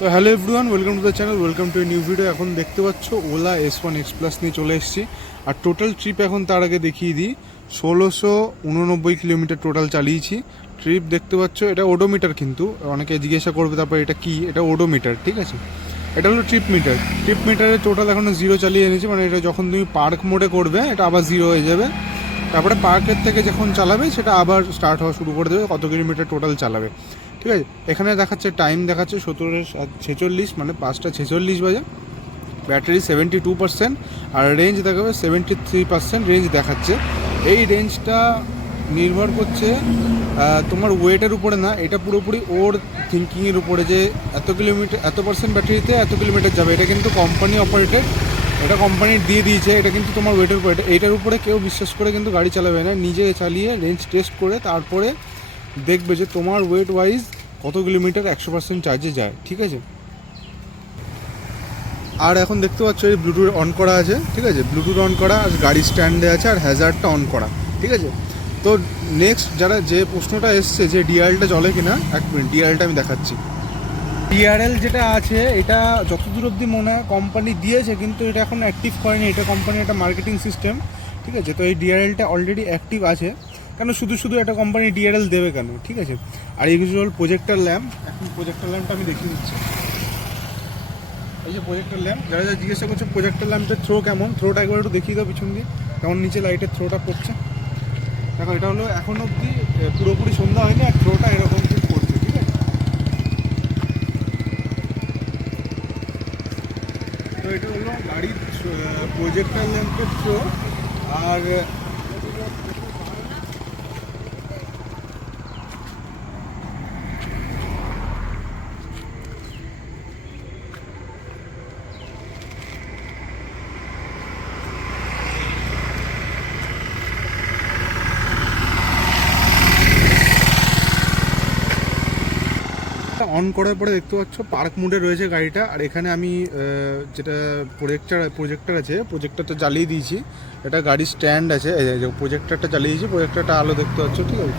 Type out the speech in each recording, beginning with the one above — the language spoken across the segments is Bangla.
তো hello everyone, welcome to the channel, welcome to a new video. এখন দেখতে পাচ্ছ ওলা S1 X Plus নিয়ে চলে এসেছি। আর টোটাল ট্রিপ এখন তার আগে দেখিয়ে দিই, 1689 কিলোমিটার টোটাল চালিয়েছি। ট্রিপ দেখতে পাচ্ছ, এটা ওডোমিটার, কিন্তু অনেকে জিজ্ঞাসা করবে তারপর এটা কি, এটা ওডোমিটার, ঠিক আছে। এটা হলো ট্রিপ মিটার। ট্রিপ মিটারে টোটাল এখনও 0 চালিয়ে এনেছি, মানে এটা যখন তুমি পার্ক মোডে করবে এটা আবার 0 হয়ে যাবে। তারপরে পার্কের থেকে যখন চালাবে সেটা আবার স্টার্ট হওয়া শুরু করে দেবে, কত কিলোমিটার টোটাল চালাবে, ঠিক আছে। এখানে দেখাচ্ছে টাইম, দেখাচ্ছে 17:46, মানে 5:46 বাজে। ব্যাটারি 72%, আর রেঞ্জ দেখাবে 73% রেঞ্জ দেখাচ্ছে। এই রেঞ্জটা নির্ভর করছে তোমার ওয়েটের উপরে না, এটা পুরোপুরি ওর থিঙ্কিংয়ের উপরে, যে এত কিলোমিটার, এত পার্সেন্ট ব্যাটারিতে এত কিলোমিটার যাবে। এটা কিন্তু কোম্পানি অপারেটেড, এটা কোম্পানি দিয়ে দিয়েছে, এটা কিন্তু তোমার ওয়েটের উপরে। এইটার উপরে কেউ বিশ্বাস করে কিন্তু গাড়ি চালাবে না, নিজে চালিয়ে রেঞ্জ টেস্ট করে তারপরে দেখবে যে তোমার ওয়েট ওয়াইজ কত কিলোমিটার 100% চার্জে যায়, ঠিক আছে। আর এখন দেখতে পাচ্ছ এই ব্লুটুথ অন করা আছে, ঠিক আছে, ব্লুটুথ অন করা, আর গাড়ি স্ট্যান্ডে আছে, আর হ্যাজার্ডটা অন করা, ঠিক আছে। তো নেক্সট যারা যে প্রশ্নটা এসছে যে ডিআরএলটা চলে কিনা, এক মিনিট, ডিআরএলটা আমি দেখাচ্ছি। ডিআরএল যেটা আছে এটা যতদূর অবধি মনে হয় কোম্পানি দিয়েছে, কিন্তু এটা এখন অ্যাক্টিভ করেনি, এটা কোম্পানির একটা মার্কেটিং সিস্টেম, ঠিক আছে। তো এই ডিআরএলটা অলরেডি অ্যাক্টিভ আছে, কেন শুধু শুধু একটা কোম্পানি ডিআরএল দেবে কেন, ঠিক আছে। আর এইগুলো হল প্রজেক্টর ল্যাম্প। এখন প্রজেক্টর ল্যাম্পটা আমি দেখিয়ে দিচ্ছি। এই যে প্রজেক্টর ল্যাম্প, যারা যারা জিজ্ঞাসা করছে প্রজেক্টর ল্যাম্পের থ্রো কেমন, থ্রোটা একবার একটু দেখিয়ে দাও পিছন দিয়ে, কেমন নিচে লাইটের থ্রোটা পড়ছে। দেখো, এটা হলো এখন অবধি পুরোপুরি সন্ধ্যা হয়নি, আর থ্রোটা এরকম ঠিক পড়ছে, ঠিক আছে। তো এটা হলো গাড়ির প্রজেক্টর ল্যাম্পের থ্রো। আর অন করার পরে দেখতে পাচ্ছ পার্ক মোডে রয়েছে গাড়িটা। আর এখানে আমি যেটা প্রজেক্টর আছে, প্রজেক্টরটা জ্বালিয়ে দিয়েছি। এটা গাড়ির স্ট্যান্ড আছে, এই যে প্রজেক্টরটা জ্বালিয়ে দিয়েছি, প্রজেক্টরটা আলো দেখতে পাচ্ছ, ঠিক আছে।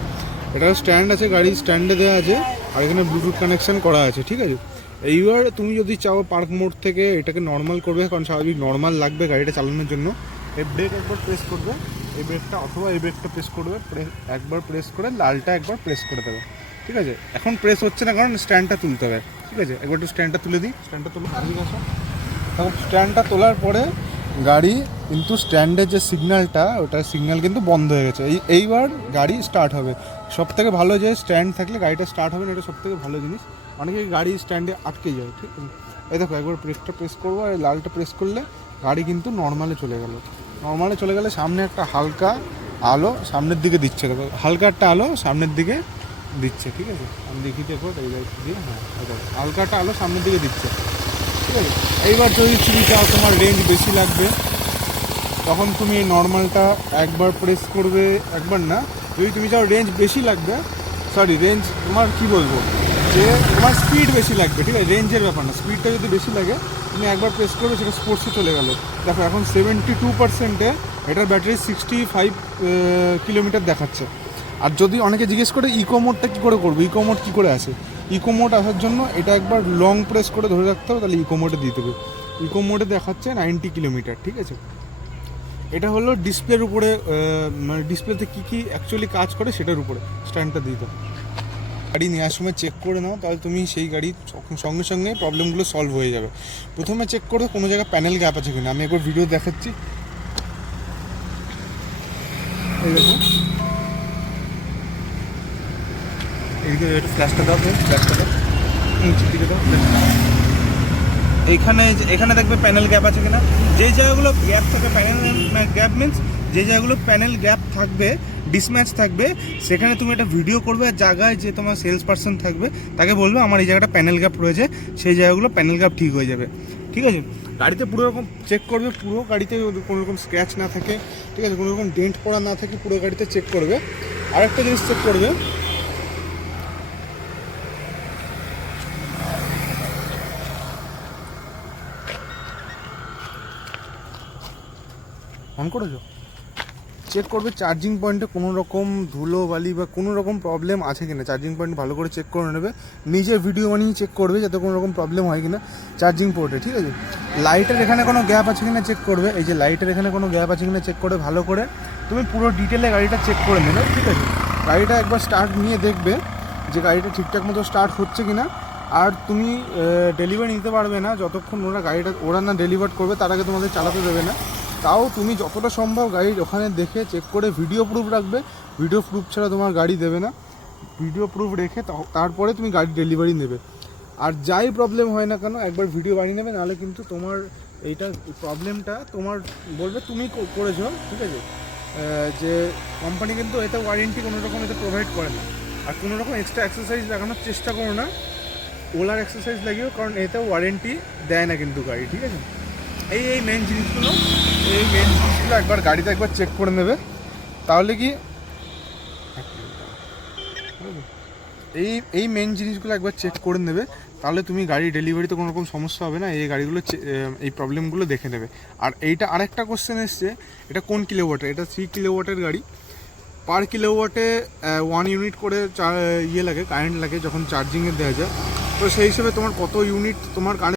এটা স্ট্যান্ড আছে, গাড়ির স্ট্যান্ডে দেওয়া আছে, আর এখানে ব্লুটুথ কানেকশান করা আছে, ঠিক আছে। এইবার তুমি যদি চাও পার্ক মোড থেকে এটাকে নর্মাল করবে, কারণ স্বাভাবিক নর্মাল লাগবে গাড়িটা চালানোর জন্য। এই ব্রেক একবার প্রেস করবে, এই ব্রেকটা অথবা এই ব্রেকটা প্রেস করবে, একবার প্রেস করে লালটা একবার প্রেস করে দেবে, ঠিক আছে। এখন প্রেস হচ্ছে না কারণ স্ট্যান্ডটা তুলতে হবে, ঠিক আছে। একবার একটু স্ট্যান্ডটা তুলে দিই, স্ট্যান্ডটা তুলে ঠিক আছে। তখন স্ট্যান্ডটা তোলার পরে গাড়ি কিন্তু স্ট্যান্ডের যে সিগন্যালটা, ওটা সিগন্যাল কিন্তু বন্ধ হয়ে গেছে। এইবার গাড়ি স্টার্ট হবে। সব থেকে ভালো যে স্ট্যান্ড থাকলে গাড়িটা স্টার্ট হবে না, এটা সব থেকে ভালো জিনিস। অনেকে গাড়ি স্ট্যান্ডে আটকে যায়, ঠিক আছে। এই দেখো, একবার ব্রেকটা প্রেস করবো, আর লালটা প্রেস করলে গাড়ি কিন্তু নর্মালে চলে গেল। নর্মালে চলে গেলে সামনে একটা হালকা আলো সামনের দিকে দিচ্ছে, দেখো হালকা একটা আলো সামনের দিকে দিচ্ছে, ঠিক আছে। আমি দেখি দেখো এই লাইট দিয়ে, হ্যাঁ হালকাটা আলো সামনের দিকে দিচ্ছে, ঠিক আছে। এইবার যদি তুমি চাও তোমার রেঞ্জ বেশি লাগবে, তখন তুমি নর্মালটা একবার প্রেস করবে, একবার না, যদি তুমি চাও রেঞ্জ বেশি লাগবে, রেঞ্জ তোমার কী বলবো, যে তোমার স্পিড বেশি লাগবে, ঠিক আছে, রেঞ্জের ব্যাপার না, স্পিডটা যদি বেশি লাগে তুমি একবার প্রেস করবে, সেটা স্পোর্টসে চলে গেলো। দেখো এখন 72%-এ এটার ব্যাটারি 65 কিলোমিটার দেখাচ্ছে। আর যদি অনেকে জিজ্ঞেস করে ইকো মোডটা কী করে করবো, ইকো মোড কী করে আসে, ইকো মোড আসার জন্য এটা একবার লং প্রেস করে ধরে রাখতে হবে, তাহলে ইকো মোডে দিয়ে দেবে। ইকো মোডে দেখাচ্ছে 90 কিলোমিটার, ঠিক আছে। এটা হলো ডিসপ্লের উপরে, মানে ডিসপ্লেতে কী কী অ্যাকচুয়ালি কাজ করে সেটার উপরে স্ট্যান্ডটা দিয়ে দাও। গাড়ি নেওয়ার সময় চেক করে নাও, তাহলে তুমি সেই গাড়ির সঙ্গে সঙ্গে প্রবলেমগুলো সলভ হয়ে যাবে। প্রথমে চেক করবে কোনো জায়গায় প্যানেল গ্যাপ আছে কিনা। আমি একবার ভিডিও দেখাচ্ছি, এই দেখো, এইদিকে একটু ফ্ল্যাশটা দাও, ফ্ল্যাশটা দাও, নিচের দিকে দাও। এখানে দেখবে প্যানেল গ্যাপ আছে কিনা। যেই জায়গাগুলো গ্যাপ থাকে, প্যানেল গ্যাপ মিনস যে জায়গাগুলো প্যানেল গ্যাপ থাকবে, ডিসম্যাচ থাকবে, সেখানে তুমি একটা ভিডিও করবে। জায়গায় যে তোমার সেলস পার্সন থাকবে তাকে বলবে আমার এই জায়গাটা প্যানেল গ্যাপ রয়েছে, সেই জায়গাগুলো প্যানেল গ্যাপ ঠিক হয়ে যাবে, ঠিক আছে। গাড়িতে পুরো রকম চেক করবে, পুরো গাড়িতে কোনো রকম স্ক্র্যাচ না থাকে, ঠিক আছে, কোনো রকম ডেন্ট পড়া না থাকে, পুরো গাড়িতে চেক করবে। আরেকটা জিনিস চেক করবে, অন করেছো, চেক করবে চার্জিং পয়েন্টে কোনো রকম ধুলো বালি বা কোনো রকম প্রবলেম আছে কিনা। চার্জিং পয়েন্ট ভালো করে চেক করে নেবে, নিজে ভিডিও বানিয়ে চেক করবে যাতে কোনো রকম প্রবলেম হয় কিনা চার্জিং পোর্টে, ঠিক আছে। লাইটের এখানে কোনো গ্যাপ আছে কিনা চেক করবে, এই যে লাইটের এখানে কোনো গ্যাপ আছে কিনা চেক করে ভালো করে তুমি পুরো ডিটেলে গাড়িটা চেক করে নেবে, ঠিক আছে। গাড়িটা একবার স্টার্ট নিয়ে দেখবে যে গাড়িটা ঠিকঠাক মতো স্টার্ট হচ্ছে কিনা। আর তুমি ডেলিভারি নিতে পারবে না যতক্ষণ ওরা না ডেলিভার করবে, তার আগে তোমাদের চালাতে দেবে না। তাও তুমি যতটা সম্ভব গাড়ির ওখানে দেখে চেক করে ভিডিও প্রুফ রাখবে, ভিডিও প্রুফ ছাড়া তোমার গাড়ি দেবে না। ভিডিও প্রুফ রেখে তারপরে তুমি গাড়ি ডেলিভারি নেবে। আর যাই প্রবলেম হয় না কেন একবার ভিডিও বানিয়ে নেবে, নাহলে কিন্তু তোমার এইটা প্রবলেমটা তোমার বলবে তুমি করেছো, ঠিক আছে। যে কোম্পানি কিন্তু এতে ওয়ারেন্টি কোনো রকম এতে প্রোভাইড করে না। আর কোনো রকম এক্সট্রা এক্সারসাইজ লাগানোর চেষ্টা করো না, ওলার এক্সারসাইজ লাগিও, কারণ এতেও ওয়ারেন্টি দেয় না কিন্তু গাড়ি, ঠিক আছে। এই মেন জিনিসগুলো একবার গাড়িতে একবার চেক করে নেবে, তাহলে কি এই মেন জিনিসগুলো একবার চেক করে নেবে, তাহলে তুমি গাড়ি ডেলিভারিতে কোনো রকম সমস্যা হবে না। এই গাড়িগুলো এই প্রবলেমগুলো দেখে নেবে। আর এইটা আরেকটা কোশ্চেন এসছে, এটা কোন কিলোওয়াটের, এটা 3 কিলোওয়াটের গাড়ি। পার কিলোওয়াটে 1 ইউনিট করে লাগে, কারেন্ট লাগে যখন চার্জিংয়ে দেওয়া যায়। তো সেই হিসেবে তোমার কত ইউনিট তোমার